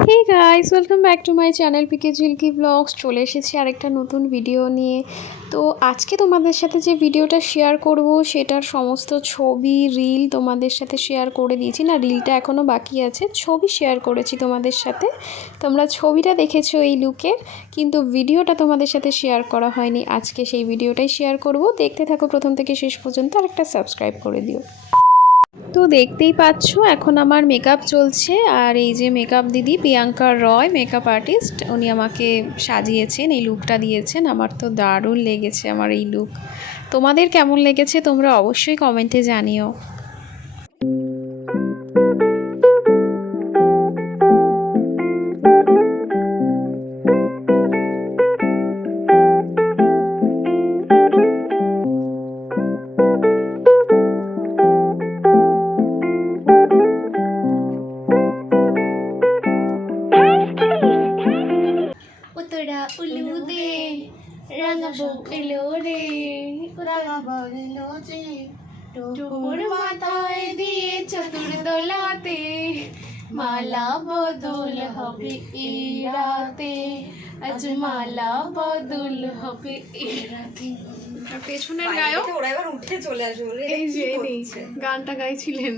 Hey guys, welcome back to my channel PK Jhilki vlogs. চলে এসেছি আরেকটা নতুন ভিডিও নিয়ে। তো আজকে তোমাদের সাথে যে ভিডিওটা শেয়ার করব সেটার সমস্ত ছবি রিল তোমাদের সাথে শেয়ার করে দিয়েছি। না, রিলটা এখনও বাকি আছে, ছবি শেয়ার করেছি তোমাদের সাথে। তোমরা ছবিটা দেখেছো এই লুকের, কিন্তু ভিডিওটা তোমাদের সাথে শেয়ার করা হয়নি। আজকে সেই ভিডিওটাই শেয়ার করব, দেখতে থাকো প্রথম থেকে শেষ পর্যন্ত, আর একটা সাবস্ক্রাইব করে দিও। তো দেখতেই পাচ্ছ এখন আমার মেকআপ চলছে, আর এই যে মেকআপ দিদি প্রিয়াঙ্কা রয় মেকআপ আর্টিস্ট, উনি আমাকে সাজিয়েছেন, এই লুকটা দিয়েছেন। আমার তো দারুণ লেগেছে আমার এই লুক। তোমাদের কেমন লেগেছে তোমরা অবশ্যই কমেন্টে জানিও। তোরা উলু দে রাঙাবো এলো রে, রাঙাবো এলো যে টোপর মাথায় দিয়ে চতুর দোলাতে, মালা বদল হবে এই রাতে, আজ মালা বদল হবে এই রাতে। পেছনের গায়ক ওরা এবার উঠে চলে আসবে, এই যে গানটা গাইছিলেন।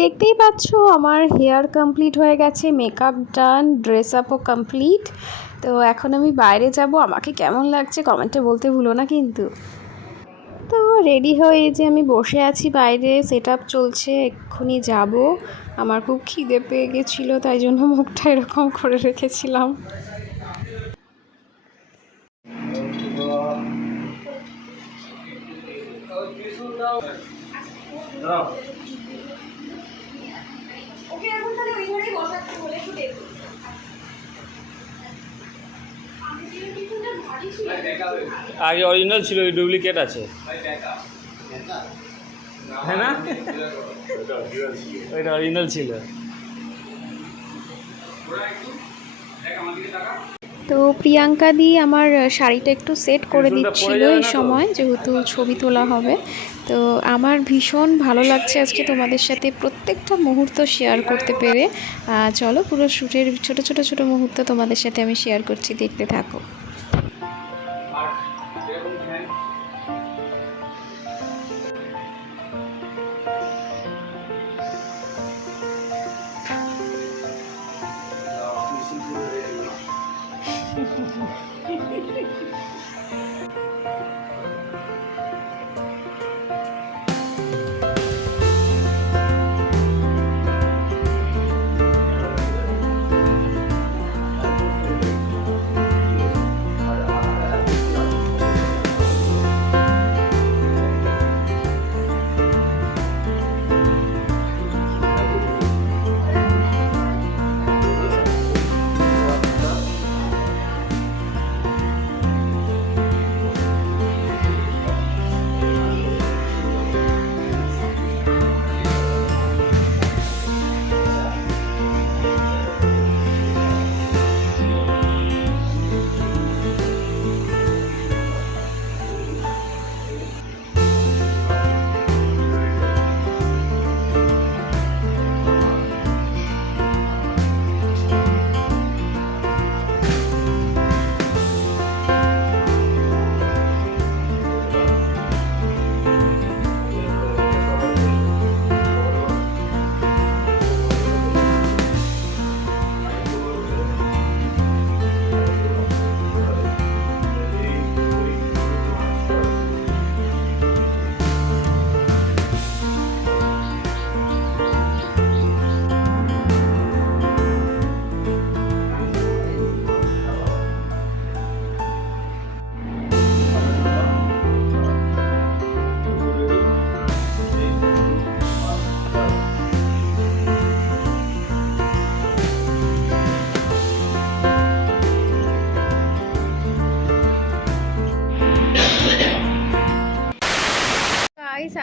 দেখতেই পাচ্ছ আমার হেয়ার কমপ্লিট হয়ে গেছে, মেকআপ ডান, ড্রেস আপও কমপ্লিট। তো এখন আমি বাইরে যাব, আমাকে কেমন লাগছে কমেন্টে বলতে ভুলো না কিন্তু। তো রেডি হয়ে যে আমি বসে আছি বাইরে, সেট আপ চলছে, এক্ষুনি যাব। আমার খুব খিদে পেয়ে গেছিলো, তাই জন্য মুখটা এরকম করে রেখেছিলাম। আগে অরিজিনাল ছিল, ডুপ্লিকেট আছে। হ্যাঁ না, ওইটা অরিজিনাল ছিল। তো প্রিয়াঙ্কা দি আমার শাড়িটা একটু সেট করে দিচ্ছিল এই সময়, যেহেতু ছবি তোলা হবে। তো আমার ভীষণ ভালো লাগছে আজকে তোমাদের সাথে প্রত্যেকটা মুহূর্ত শেয়ার করতে পেরে। চলো পুরো শ্যুটের ছোট ছোট মুহূর্ত তোমাদের সাথে আমি শেয়ার করছি, দেখতে থাকো।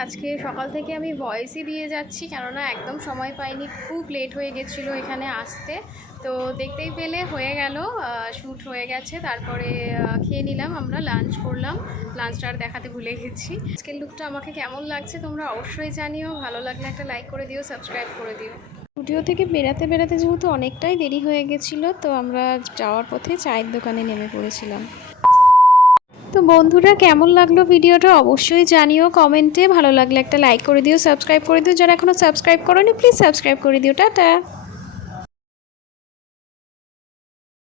আজকে সকাল থেকে আমি ভয়েসই দিয়ে যাচ্ছি, কেননা একদম সময় পাইনি, খুব লেট হয়ে গেছিলো এখানে আসতে। তো দেখতেই পেলে হয়ে গেল, শ্যুট হয়ে গেছে। তারপরে খেয়ে নিলাম, আমরা লাঞ্চ করলাম, লাঞ্চটা আর দেখাতে ভুলে গেছি। আজকের লুকটা আমাকে কেমন লাগছে তোমরা অবশ্যই জানিও, ভালো লাগলে একটা লাইক করে দিও, সাবস্ক্রাইব করে দিও। স্টুডিও থেকে বেরাতে বেরাতে যেহেতু অনেকটাই দেরি হয়ে গেছিলো, তো আমরা যাওয়ার পথে চায়ের দোকানে নেমে পড়েছিলাম। তো বন্ধুরা, কেমন লাগলো ভিডিওটা অবশ্যই জানিও কমেন্টে। ভালো লাগলে একটা লাইক করে দিও, সাবস্ক্রাইব করে দিও। যারা এখনও সাবস্ক্রাইব করোনি প্লিজ সাবস্ক্রাইব করে দিও। টাটা।